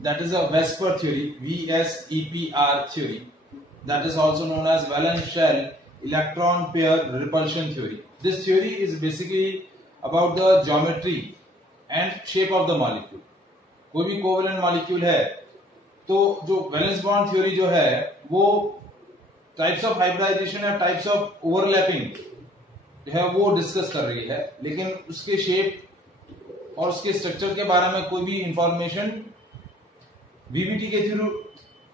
that is a Vesper theory, VSEPR theory, that is also known as valence shell electron pair repulsion theory. This theory is basically about the geometry and shape of the molecule. कोई भी covalent molecule है तो जो valence bond theory जो है वो types of hybridisation या types of overlapping जो है वो डिस्कस कर रही है, लेकिन उसके शेप और उसके स्ट्रक्चर के बारे में कोई भी इंफॉर्मेशन वीबीटी के थ्रू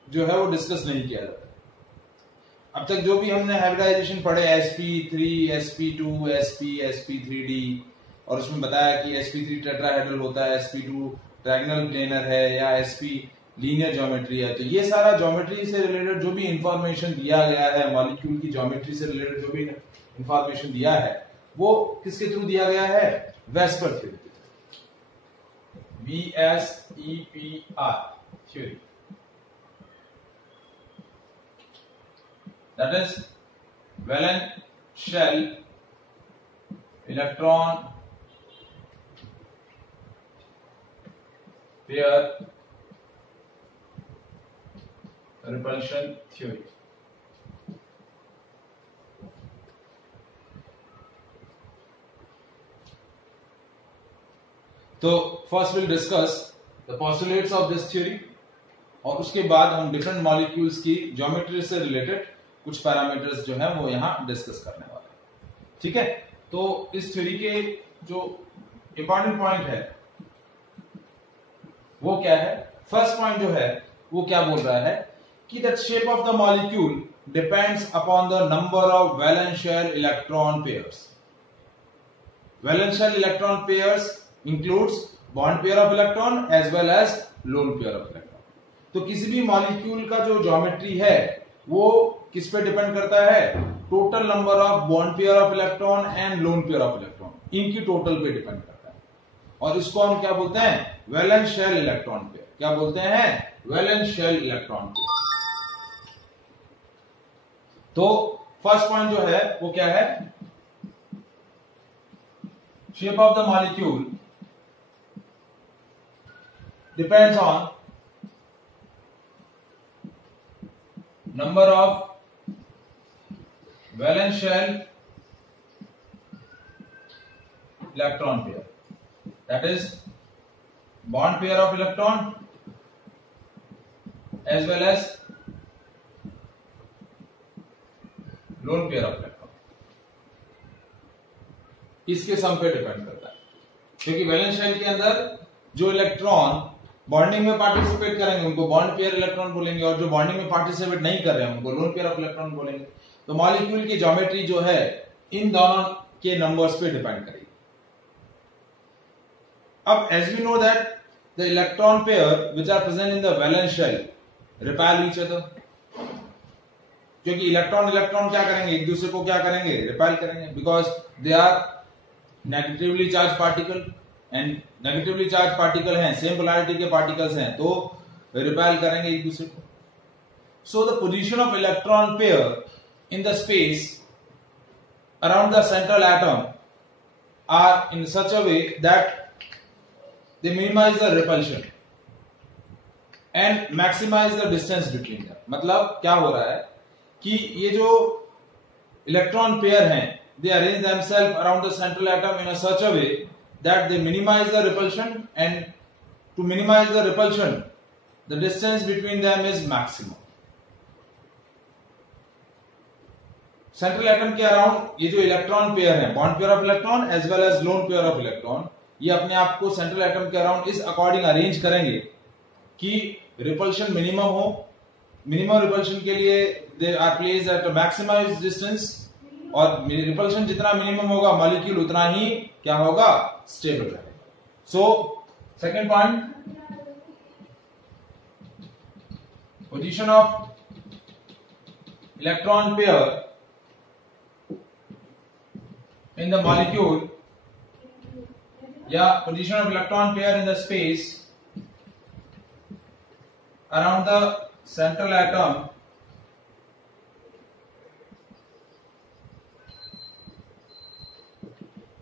जो है वो डिस्कस नहीं किया जाता। अब तक जो भी हमने हाइब्रिडाइजेशन पढ़े sp3, sp2, sp, sp3d और उसमें बताया कि sp3 टेट्राहेड्रल होता है, sp2 ट्रायंगल प्लेनर है या sp लीनियर ज्योमेट्री है। तो ये सारा ज्योमेट्री से रिलेटेड जो भी इंफॉर्मेशन दिया गया है, मॉलिक्यूल की ज्योमेट्री से रिलेटेड जो भी इंफॉर्मेशन दिया है वो किसके थ्रू दिया गया है? VSEPR theory, VSEPR theory, that is valence shell electron pair repulsion theory. तो first will discuss the postulates of this theory और उसके बाद हम डिफरेंट मॉलिक्यूल्स की ज्योमेट्री से रिलेटेड कुछ पैरामीटर्स जो है वो यहां डिस्कस करने वाले हैं। ठीक है, तो इस थ्योरी के जो इंपॉर्टेंट पॉइंट है वो क्या है? फर्स्ट पॉइंट जो है वो क्या बोल रहा है कि the shape of the molecule depends upon the number of valence shell electron pairs. Valence shell electron pairs includes bond pair of electron as well as lone pair of electron. तो किसी भी मॉलिक्यूल का जो geometry है वो किस पे depend करता है? Total number of bond pair of electron and lone pair of electron, इनकी टोटल पे डिपेंड करता है। और इसको हम क्या बोलते हैं? Valence shell electron pair. क्या बोलते हैं? Valence shell electron pair. तो फर्स्ट पॉइंट जो है वो क्या है? Shape of the molecule depends on number of valence shell electron pair, that is bond pair of electron as well as lone pair of electron, इसके सम पे depend करता है। क्योंकि वैलेंस शेल के अंदर जो इलेक्ट्रॉन बॉन्डिंग में पार्टिसिपेट करेंगे उनको बॉन्ड पेयर इलेक्ट्रॉन बोलेंगे और जो बॉन्डिंग में पार्टिसिपेट नहीं कर रहे हैं उनको लोन पेयर ऑफ इलेक्ट्रॉन बोलेंगे। तो मॉलिक्यूल की ज्योमेट्री जो है इन दोनों के नंबर्स पे डिपेंड करेगी। अब as we know that the electron pair which are present in the valence shell repel each other, क्योंकि इलेक्ट्रॉन इलेक्ट्रॉन क्या करेंगे? एक दूसरे को क्या करेंगे? रिपेल करेंगे, because they are negatively charge particle and negatively charge particle हैं, सेम पोलैरिटी के पार्टिकल्स हैं, तो रिपेल करेंगे एक दूसरे को। So the position of electron pair in the space around the central atom are in such a way that they minimize the repulsion and maximize the distance between them. मतलब क्या हो रहा है कि ये जो इलेक्ट्रॉन पेयर हैं they arrange themselves around the central atom in a such a way that they minimize the repulsion, and to minimize the repulsion the distance between them is maximum. Central atom के around ये जो electron pair है, bond pair of electron as well as lone pair of electron, ये अपने आप को central atom के around इस अकॉर्डिंग अरेंज करेंगे कि रिपल्शन मिनिमम हो। मिनिमम रिपल्शन के लिए they are placed at maximized distance, और रिपल्शन जितना मिनिमम होगा मॉलिक्यूल उतना ही क्या होगा? स्टेबल रहेगा। So second point, position of electron pair in the molecule या position of electron pair in the space around the central atom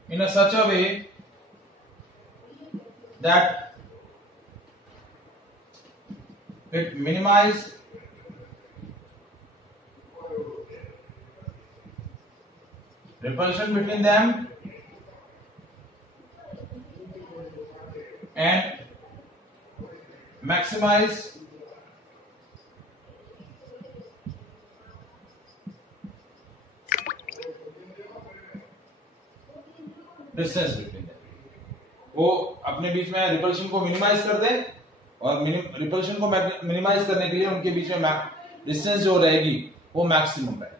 in a such a way that it minimize repulsion between them and maximize distance between them. वो अपने बीच में repulsion को minimise कर दे और repulsion को minimise करने के लिए उनके बीच में डिस्टेंस जो रहेगी वो मैक्सिमम रहेगी।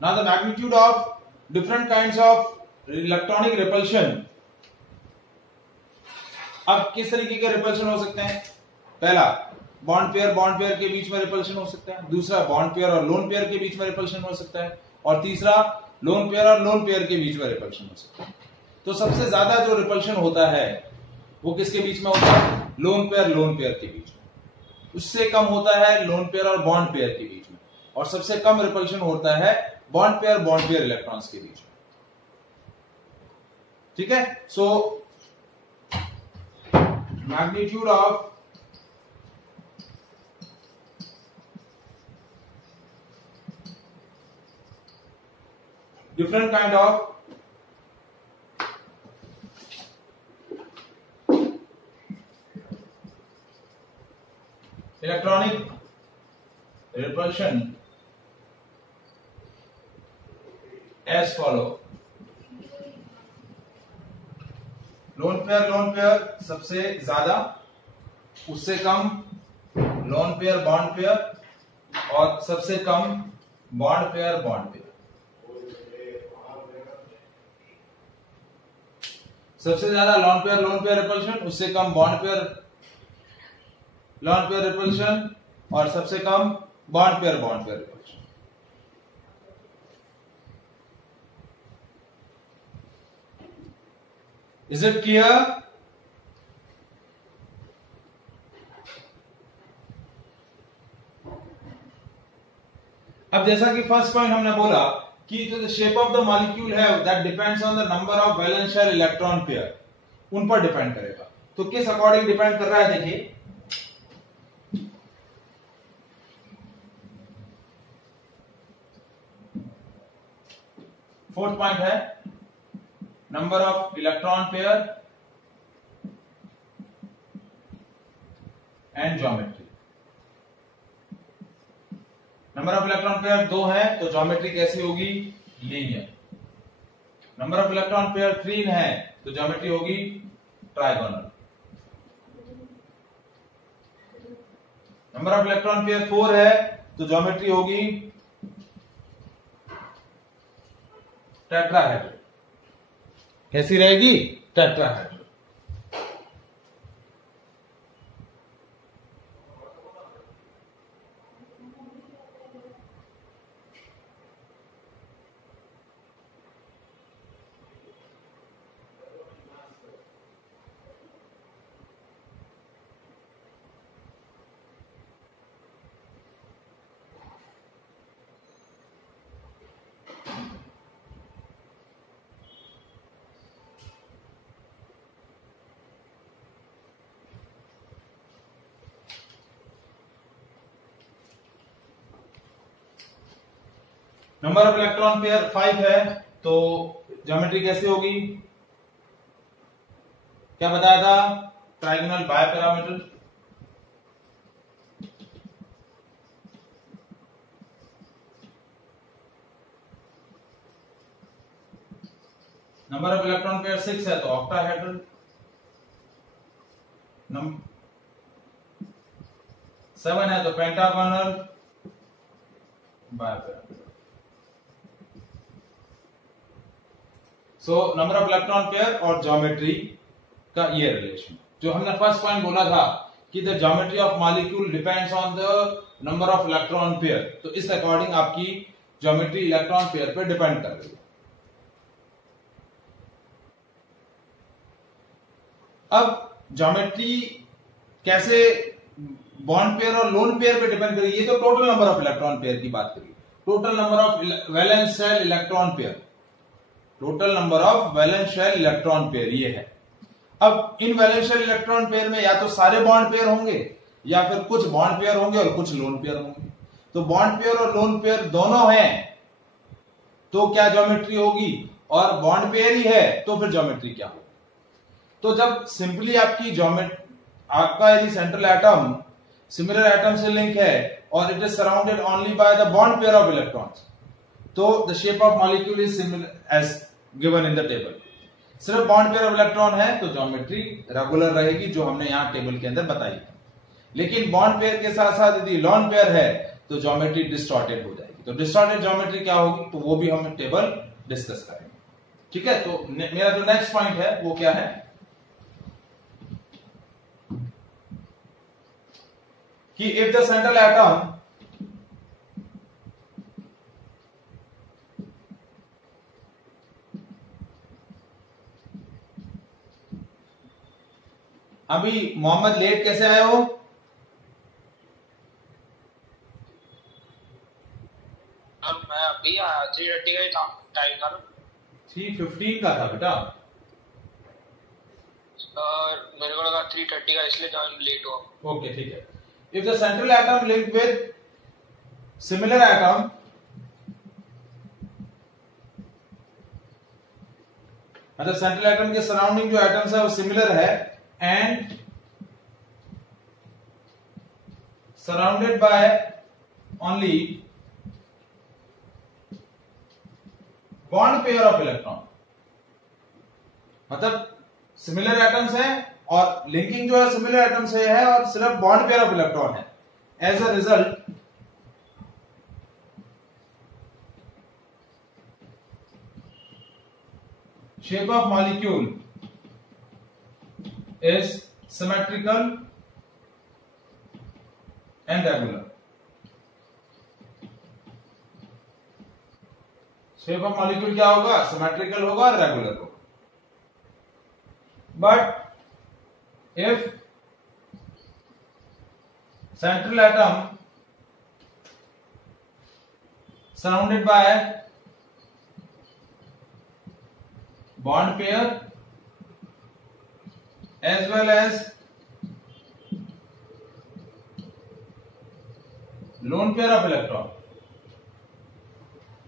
Now the magnitude of different kinds of electronic repulsion। अब किस तरीके के रिपल्शन हो सकते हैं? पहला, बॉन्ड पेयर के बीच में रिपल्शन हो सकता है। दूसरा, बॉन्ड पेयर और लोन पेयर के बीच में रिपल्शन हो सकता है। और तीसरा, लोन पेयर और लोन पेयर के बीच में रिपल्शन हो सकता है। तो सबसे ज्यादा जो रिपल्शन होता है वो किसके बीच में होता है? लोन पेयर के बीच में। उससे कम होता है लोन पेयर और बॉन्ड पेयर के बीच में। और सबसे कम रिपल्शन होता है बॉन्ड पेयर इलेक्ट्रॉन्स के बीच में। ठीक है? So magnitude of different kind of electronic repulsion as follow। Lone pair सबसे ज्यादा, उससे कम लोन पेयर बॉन्ड पेयर और सबसे कम बॉन्ड पेयर। सबसे ज्यादा लोन पेयर रिपल्शन, उससे कम बॉन्ड पेयर रिपल्शन और सबसे कम bond pair repulsion. Is it clear? अब जैसा कि फर्स्ट पॉइंट हमने बोला कि जो शेप ऑफ द मॉलिक्यूल है that depends on the number of valence shell electron pair, उन पर डिपेंड करेगा। तो किस अकॉर्डिंग डिपेंड कर रहा है? देखिए, फोर्थ पॉइंट है number of electron pair and geometry. Number of electron pair 2 है तो ज्योमेट्री कैसी होगी? Linear. Number of electron pair 3 है तो ज्योमेट्री होगी trigonal. Number of electron pair 4 है तो ज्योमेट्री होगी टेट्राहेड्रल। कैसी रहेगी? Tetrahedral. Number of electron pair 5 है तो ज्योमेट्री कैसी होगी? क्या बताया था? Trigonal bipyramidal. Number of electron pair 6 है तो ऑक्टाहेड्रल। 7 है तो pentagonal bipyramidal. So number of electron pair और ज्योमेट्री का ये रिलेशन, जो हमने फर्स्ट पॉइंट बोला था कि the geometry of molecule depends on the number of electron pair, तो इस अकॉर्डिंग आपकी ज्योमेट्री इलेक्ट्रॉन पेयर पे डिपेंड कर रही है। अब ज्योमेट्री कैसे बॉन्ड पेयर और लोन पेयर पे डिपेंड करेगी? ये तो total number of electron pair की बात करिए, total number of valence shell electron pair. Total number of valence shell electron pair ये है। अब इन वैलेंस शेल इलेक्ट्रॉन पेयर में या तो सारे बॉन्ड पेयर होंगे या फिर कुछ बॉन्ड पेयर होंगे और कुछ लोन पेयर होंगे। तो बॉन्ड पेयर और लोन पेयर दोनों हैं तो क्या ज्योमेट्री होगी, और बॉन्ड पेयर ही है तो फिर ज्योमेट्री क्या होगी। तो जब सिंपली आपकी ज्योमेट्री, आपका यदि सेंट्रल एटम सिमिलर एटम से लिंक है और it is surrounded only by the bond pair of electrons, तो the shape of molecule is similar as given in the table. सिर्फ बॉन्ड पेयर ऑफ इलेक्ट्रॉन है तो geometry regular रहेगी जो हमने यहां टेबल के अंदर बताई है। लेकिन बॉन्ड पेयर के साथ साथ यदि लोन पेयर है तो ज्योमेट्री डिस्टॉर्टेड हो जाएगी। तो डिस्टॉर्टेड ज्योमेट्री क्या होगी, तो वो भी हम टेबल डिस्कस करेंगे। ठीक है, तो मेरा जो नेक्स्ट पॉइंट है वो क्या है कि इफ द सेंट्रल एटम अभी मोहम्मद लेट कैसे आए हो? मैं अभी 3:30 का टाइम था। 3:15 का था बेटा। मेरे को लगा 3:30 का, इसलिए मैं लेट हुआ। ओके ठीक है। If the central atom link with similar atom मतलब सेंट्रल एटम के सराउंडिंग जो एटम्स है वो सिमिलर है and surrounded by only bond pair of electron, मतलब सिमिलर एटम्स हैं और लिंकिंग जो है सिमिलर एटम से है और सिर्फ बॉन्ड पेयर ऑफ इलेक्ट्रॉन है। As a result shape of molecule is symmetrical and regular. Shape of molecule क्या होगा, सिमेट्रिकल होगा और रेगुलर होगा। But if central atom surrounded by bond pair as well as lone pair of electron,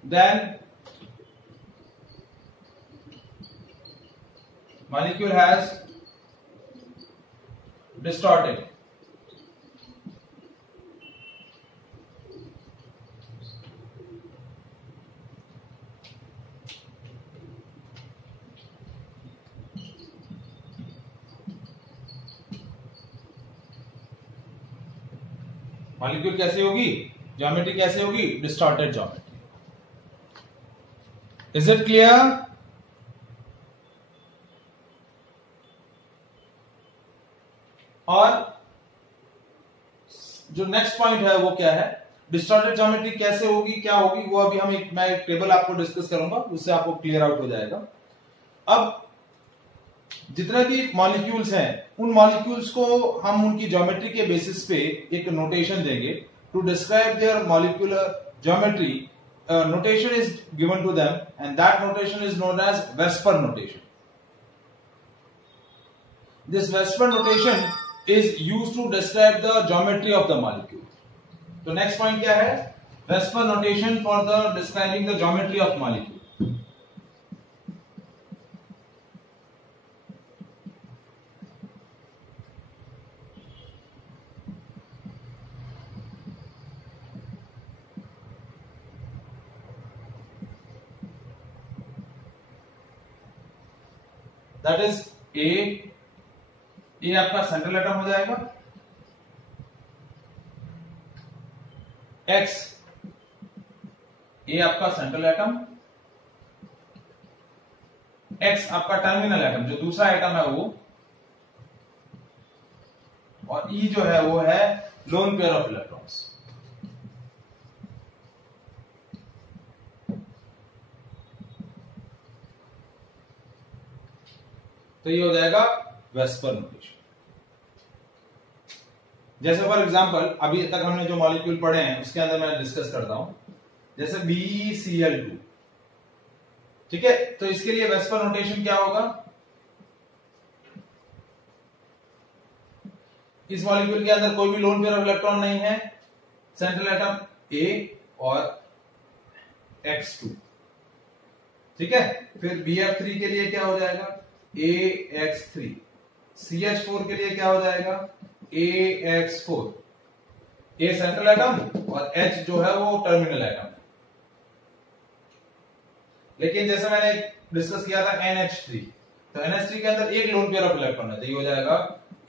then molecule has distorted. Molecule कैसे होगी, geometry कैसे होगी, distorted geometry. Is it clear? और जो नेक्स्ट पॉइंट है वो क्या है, डिस्टॉर्टेड ज्योमेट्री कैसे होगी, क्या होगी, वो अभी मैं एक टेबल आपको डिस्कस करूंगा, उससे आपको क्लियर आउट हो जाएगा। अब जितने भी मॉलिक्यूल्स हैं उन मॉलिक्यूल्स को हम उनकी ज्योमेट्री के बेसिस पे एक नोटेशन देंगे to describe their molecular geometry. Notation is given to them and that notation is known as VSEPR notation. This VSEPR notation is used to describe the geometry of the molecule. तो next point क्या है, VSEPR notation for the describing the geometry of molecule. That is A आपका central atom हो जाएगा, X A आपका central atom, X आपका terminal atom जो दूसरा एटम है वो, और ई जो है वो है लोन पेयर ऑफ इलेक्ट्रॉन्स। तो ये हो जाएगा वेस्पर नोटेशन। जैसे फॉर एग्जांपल अभी तक हमने जो मॉलिक्यूल पढ़े हैं उसके अंदर मैं डिस्कस करता हूं, जैसे BeCl2 ठीक है, तो इसके लिए वेस्पर नोटेशन क्या होगा, इस मॉलिक्यूल के अंदर कोई भी लोन पेयर ऑफ इलेक्ट्रॉन नहीं है, सेंट्रल एटम A और X2, ठीक है। फिर BF3 के लिए क्या हो जाएगा, AX3, CH4 के लिए क्या हो जाएगा, AX4, A सेंट्रल एटम और H जो है वो टर्मिनल एटम। लेकिन जैसे मैंने डिस्कस किया था NH3, तो NH3 के अंदर एक लोन पेयर ऑफ इलेक्ट्रॉन है, तो ये हो जाएगा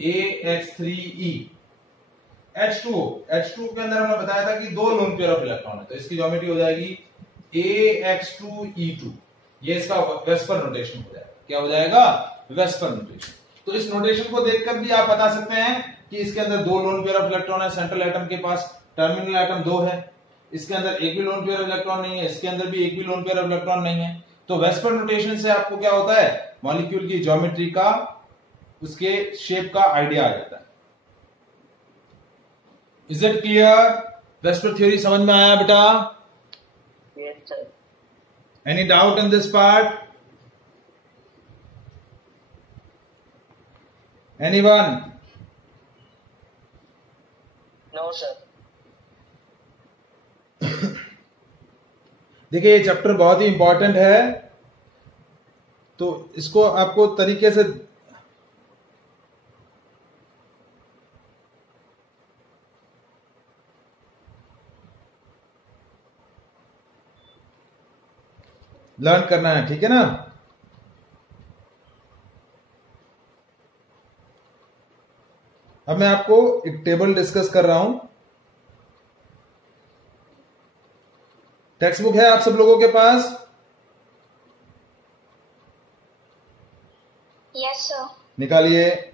AX3E। H2 के अंदर हमने बताया था कि दो लोन पेयर ऑफ इलेक्ट्रॉन है, तो इसकी ज्योमेट्री हो जाएगी AX2E2। ये इसका वेस्पर नोटेशन हो जाएगा। क्या हो जाएगा, वेस्पर नोटेशन। तो इस नोटेशन को देखकर भी आप बता सकते हैं कि इसके अंदर दो लोन पेयर ऑफ इलेक्ट्रॉन है, सेंट्रल एटम के पास टर्मिनल एटम दो है, इसके अंदर एक भी लोन पेयर ऑफ इलेक्ट्रॉन नहीं है, इसके अंदर भी एक भी लोन पेयर ऑफ इलेक्ट्रॉन नहीं है। तो वेस्पर नोटेशन से आपको क्या होता है, मॉलिक्यूल की ज्योमेट्री का, उसके शेप का आइडिया आ जाता है। Is it clear, VSEPR theory समझ में आया बेटा? Yes, sir. Any doubt in this part, anyone? No, sir. देखिए ये चैप्टर बहुत ही इंपॉर्टेंट है, तो इसको आपको तरीके से लर्न करना है, ठीक है ना। अब मैं आपको एक टेबल डिस्कस कर रहा हूं। टेक्स्ट बुक है आप सब लोगों के पास? Yes, sir. निकालिए।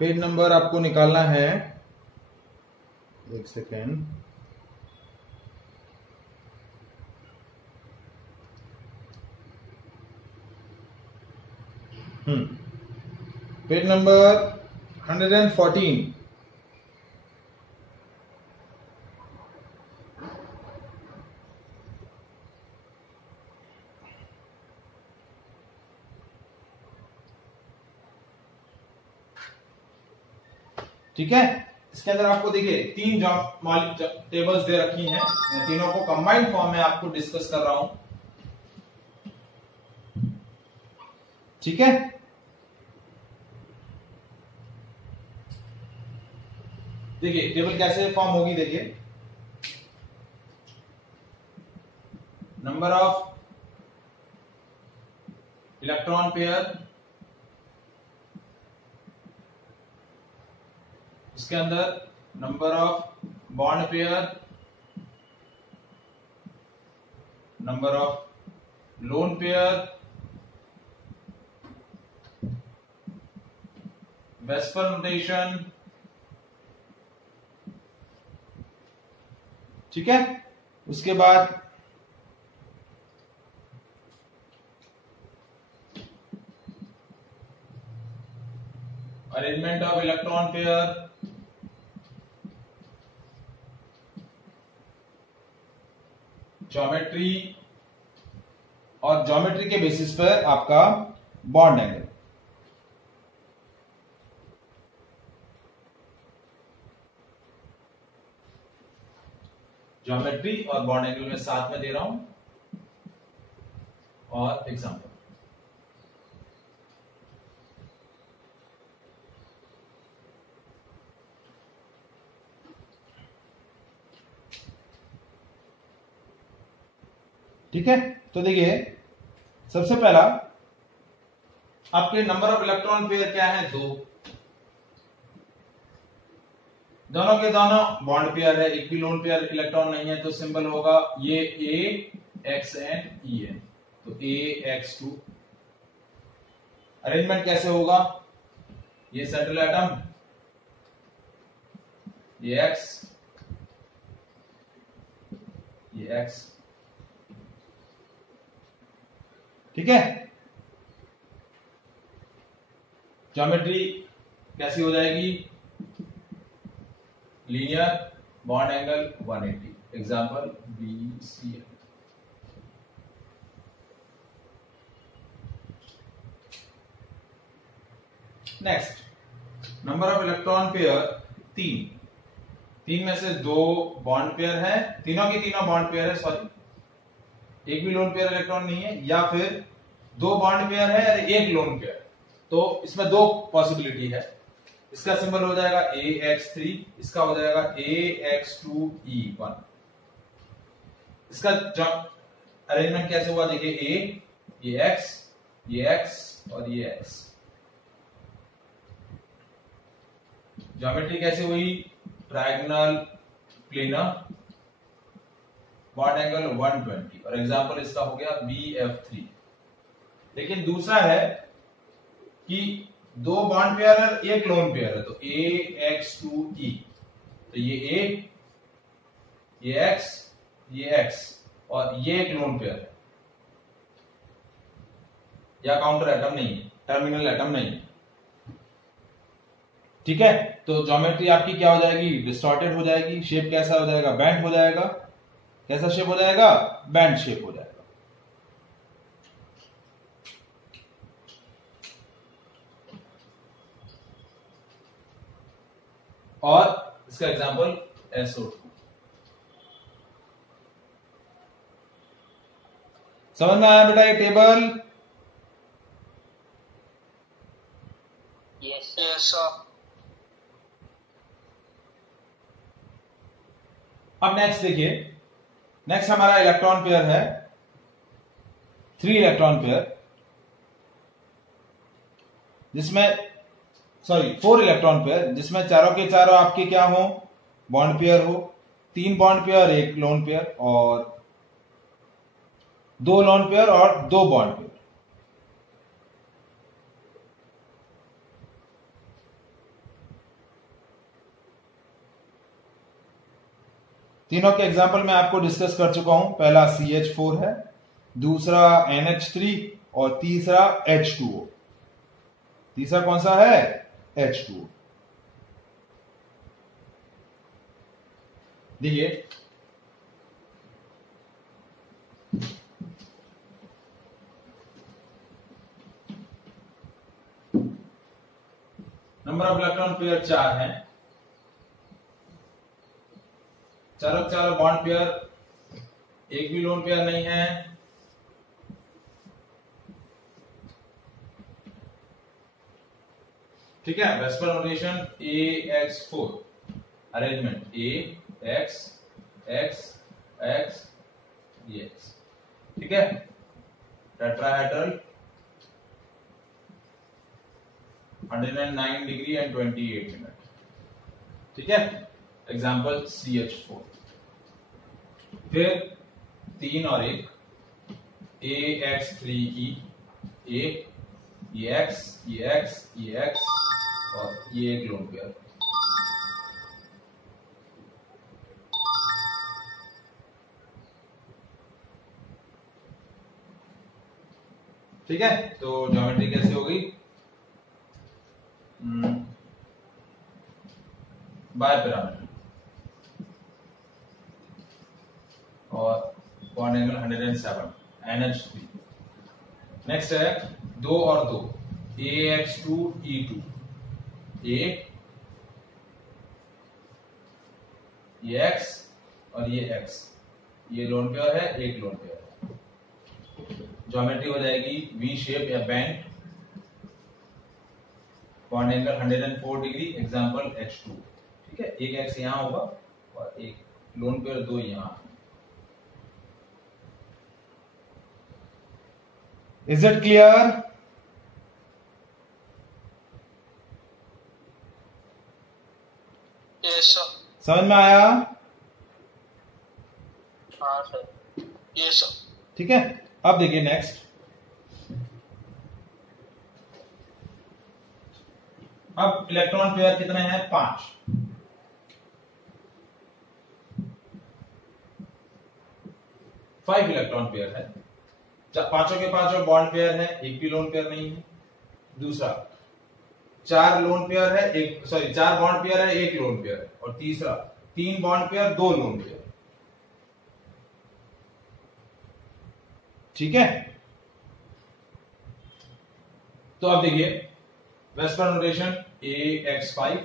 पेज नंबर आपको निकालना है, एक सेकेंड। Page number 114। ठीक है, इसके अंदर आपको देखिए तीन टेबल्स दे रखी हैं, मैं तीनों को कंबाइंड फॉर्म में आपको डिस्कस कर रहा हूं, ठीक है। देखिए टेबल कैसे फॉर्म होगी, देखिए नंबर ऑफ इलेक्ट्रॉन पेयर, इसके अंदर number of bond pair, number of lone pair, VSEPR notation, ठीक है। उसके बाद arrangement of electron pair, geometry, और ज्योमेट्री के बेसिस पर आपका बॉन्ड एंगल। ज्योमेट्री और बॉन्ड एंगल में साथ में दे रहा हूं, और एग्जांपल। ठीक है, तो देखिए सबसे पहला आपके नंबर ऑफ इलेक्ट्रॉन पेयर क्या है, 2। दोनों के दोनों बॉन्ड पेयर है, एक भी लोन पेयर इलेक्ट्रॉन नहीं है, तो सिंबल होगा ये AXN EN, तो AX2। अरेंजमेंट कैसे होगा, ये सेंट्रल एटम, ये X, ये X, ठीक है। ज्योमेट्री कैसी हो जाएगी, linear, bond angle 180, example BCL। Next, number of electron pair 3 में से 2 बॉन्ड पेयर है, तीनों के तीनों बॉन्ड पेयर है, सॉरी एक भी लोन पेयर इलेक्ट्रॉन नहीं है, या फिर 2 बॉन्ड पेयर है या एक लोन पेयर। तो इसमें 2 पॉसिबिलिटी है, इसका सिंबल हो जाएगा AX3, इसका हो जाएगा AX2E1। इसका अरेंजमेंट कैसे हुआ देखिए, ये X, ये X और ये X। ज्योमेट्री कैसे हुई, ट्रायंगल प्लेनर, बॉन्ड एंगल 120, और एग्जांपल इसका हो गया BF3। लेकिन दूसरा है कि 2 बॉन्ड पेयर है, एक लोन पेयर है, तो AX2E, तो ये A, ये X, ये X और ये एक लोन पेयर है, या काउंटर एटम नहीं है, टर्मिनल एटम नहीं है, ठीक है। तो ज्योमेट्री आपकी क्या हो जाएगी, डिस्टॉर्टेड हो जाएगी, शेप कैसा हो जाएगा, बेंट हो जाएगा। कैसा शेप हो जाएगा, बेंट शेप हो जाएगा। और इसका एग्जांपल SO2। समझ में आया बेटा ये टेबल? Yes sir. अब नेक्स्ट देखिए, नेक्स्ट हमारा इलेक्ट्रॉन पेयर है 3 इलेक्ट्रॉन पेयर, जिसमें 4 इलेक्ट्रॉन पेयर, जिसमें चारों के चारों आपके क्या हो, बॉन्ड पेयर हो, 3 बॉन्ड पेयर, एक लोन पेयर, और 2 लोन पेयर और 2 बॉन्ड पेयर। तीनों के एग्जाम्पल मैं आपको डिस्कस कर चुका हूं। पहला CH4 है, दूसरा NH3 और तीसरा H2O। तीसरा कौन सा है, H2O। देखिए नंबर ऑफ इलेक्ट्रॉन पेयर 4 हैं, चारों बॉन्ड पेयर, एक भी लोन पेयर नहीं है। ठीक है, VSEPR notation AX4, arrangement AX X X EX, ठीक है। टेट्राहेड्रल 109 डिग्री एंड 28 मिनट, ठीक है। Example CH4। फिर 3 और 1, AX3E, ये X, ये X, ये X और ये एक लोन पेयर। ठीक है, तो ज्योमेट्री कैसे होगी, बाय पिरामिड और बॉन्ड एंगल 107, NH3। नेक्स्ट है 2 और 2, AX2E2, ये X और ये X, ये लोन पेयर है, एक लोन पेयर है। ज्योमेट्री हो जाएगी V शेप या band, bond angle 104 degree, example H2, ठीक है। एक X यहां होगा और एक लोन पेयर 2 यहां। Is it clear? Yes sir. समझ में आया? हाँ सर, ये सर। ठीक है, अब देखिए नेक्स्ट। अब इलेक्ट्रॉन पेयर कितने हैं? 5। 5 इलेक्ट्रॉन पेयर है। पांचों के पांचों बॉन्ड पेयर है, एक भी लोन पेयर नहीं है। दूसरा 4 लोन पेयर है, 4 बॉन्ड पेयर है, 1 लोन पेयर है। और तीसरा 3 बॉन्ड पेयर, 2 लोन पेयर। ठीक है, तो अब देखिए वेस्पर्न नोटेशन AX5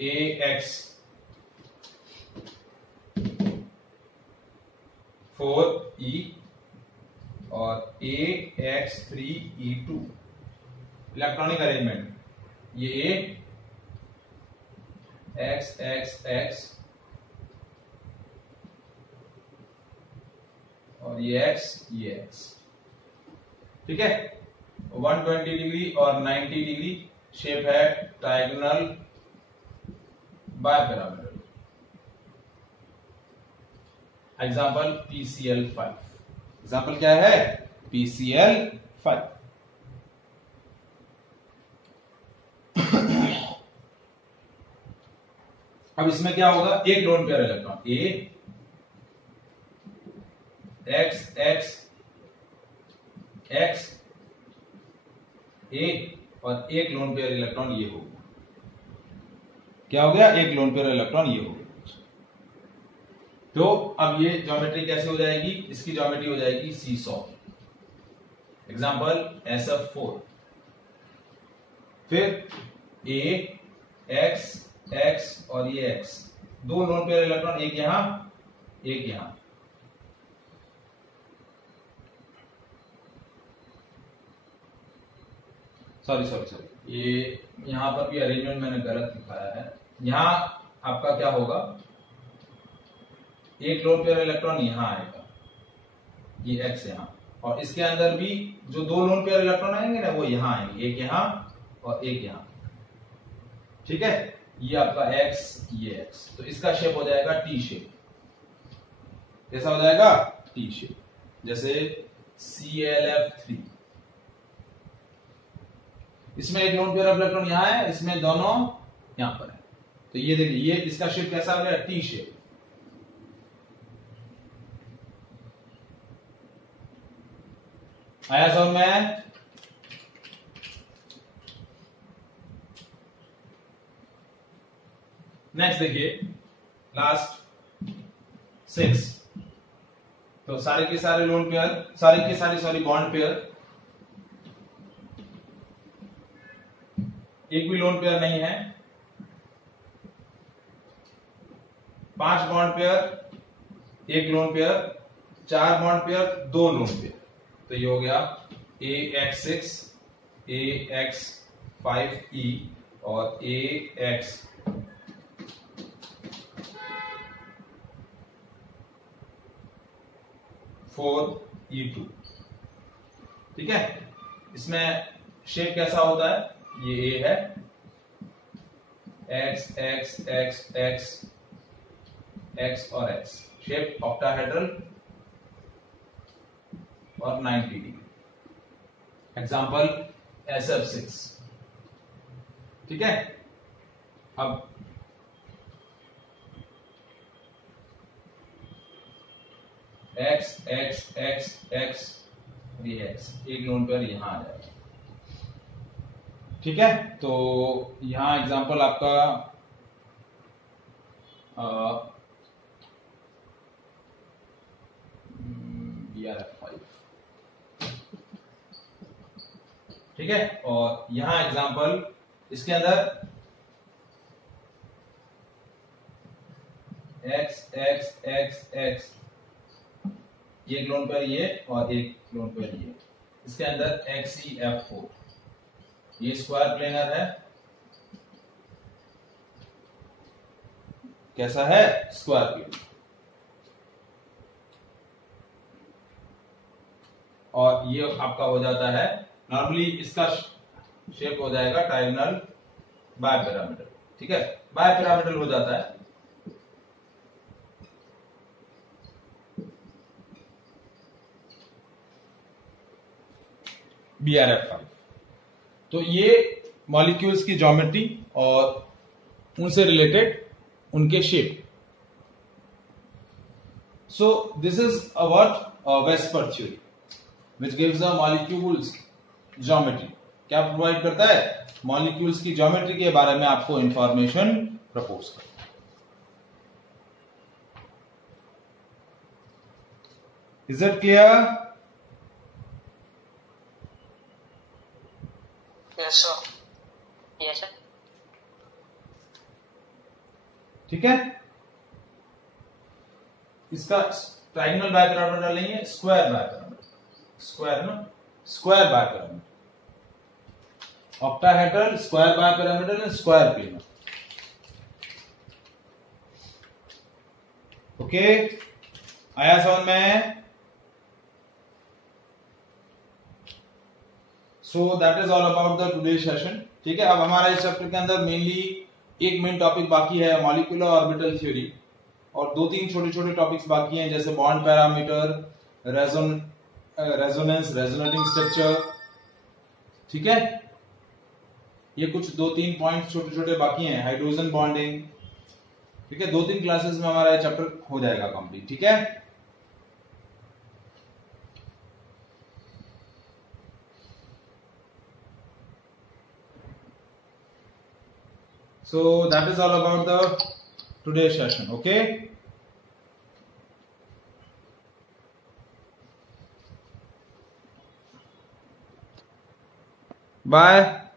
AX4E और AX3E2 इलेक्ट्रॉनिक अरेंजमेंट। ये X और ये X। ठीक है, 120 डिग्री और 90 डिग्री शेप है, trigonal bipyramidal. Example PCl5। Example क्या है? PCl5। अब इसमें क्या होगा? एक lone pair electron X A और एक लोन पेयर इलेक्ट्रॉन ये होगा। क्या हो गया? एक लोन पेयर इलेक्ट्रॉन ये हो गया। तो अब ये ज्योमेट्री कैसे हो जाएगी? इसकी ज्योमेट्री हो जाएगी सीसॉ। Example SF4। फिर X और ये X, 2 लोन पेयर इलेक्ट्रॉन, एक यहां एक यहां। सॉरी, ये यहां पर भी अरेंजमेंट मैंने गलत दिखाया है। यहां आपका क्या होगा? एक लोन पेयर इलेक्ट्रॉन यहां आएगा, ये X यहां, और इसके अंदर भी जो 2 लोन पेयर इलेक्ट्रॉन आएंगे ना, वो यहां आएंगे, एक यहां और एक यहां। ठीक है, ये आपका X, ये X। तो इसका शेप हो जाएगा टी शेप। कैसा हो जाएगा? टी शेप, जैसे ClF3। इसमें एक लोन पेयर ऑफ इलेक्ट्रॉन यहां है, इसमें दोनों यहां पर है। तो ये देखिए, ये इसका शेप कैसा हो गया? T shape. आया समझ में? नेक्स्ट देखिए, लास्ट 6। तो सारे के सारे लोन पेयर, सारे के सारे सॉरी बॉन्ड पेयर, एक भी लोन पेयर नहीं है। 5 bond pair, 1 lone pair, 4 bond pair, 2 lone pair. तो ये हो गया AX6, AX5E और AX4E2। ठीक है, इसमें शेप कैसा होता है? ये A है, X और X, शेप ऑक्टाहेड्रल और 90 डिग्री। Example SF6। ठीक है, अब X ये X, एक लोन पेयर यहां आ जाएगा। ठीक है, तो यहां एग्जाम्पल आपका BRF5। ठीक है, और यहां एग्जाम्पल इसके अंदर X एक लोन पेयर ये और एक लोन पेयर ये। इसके अंदर XeF4, ये स्क्वायर प्लेनर है। कैसा है? Square planar. और ये आपका हो जाता है, नॉर्मली इसका शेप हो जाएगा ट्रायंगल बायपिरामिडल। ठीक है, बायपिरामिडल हो जाता है। BRF5। तो ये मॉलिक्यूल्स की ज्योमेट्री और उनसे रिलेटेड उनके shape. So this is a what? A Vesper theory, which gives a molecules geometry. क्या प्रोवाइड करता है? मॉलिक्यूल्स की ज्योमेट्री के बारे में आपको इंफॉर्मेशन प्रपोज करता है। Is it clear? Yes sir. Yes sir. ठीक है, इसका ट्राइगोनल बायपिरामिड डालेंगे, स्क्वायर बायपिरामिड, स्क्वायर ना, square bipyramid, octahedral, square bipyramidal and square planar. Okay, आया समझ में? So that is all about the today session. ठीक है, अब हमारा इस चैप्टर के अंदर मेनली एक मेन टॉपिक बाकी है, मॉलिक्यूलर ऑर्बिटल थ्योरी, और 2-3 छोटे छोटे टॉपिक्स बाकी हैं, जैसे bond parameter, resonance, resonating structure. ठीक है, ये कुछ 2-3 पॉइंट छोटे छोटे बाकी हैं, हाइड्रोजन बॉन्डिंग। ठीक है, 2-3 क्लासेस में हमारा ये चैप्टर हो जाएगा कंप्लीट। ठीक है, so that is all about the today's session. Okay, bye.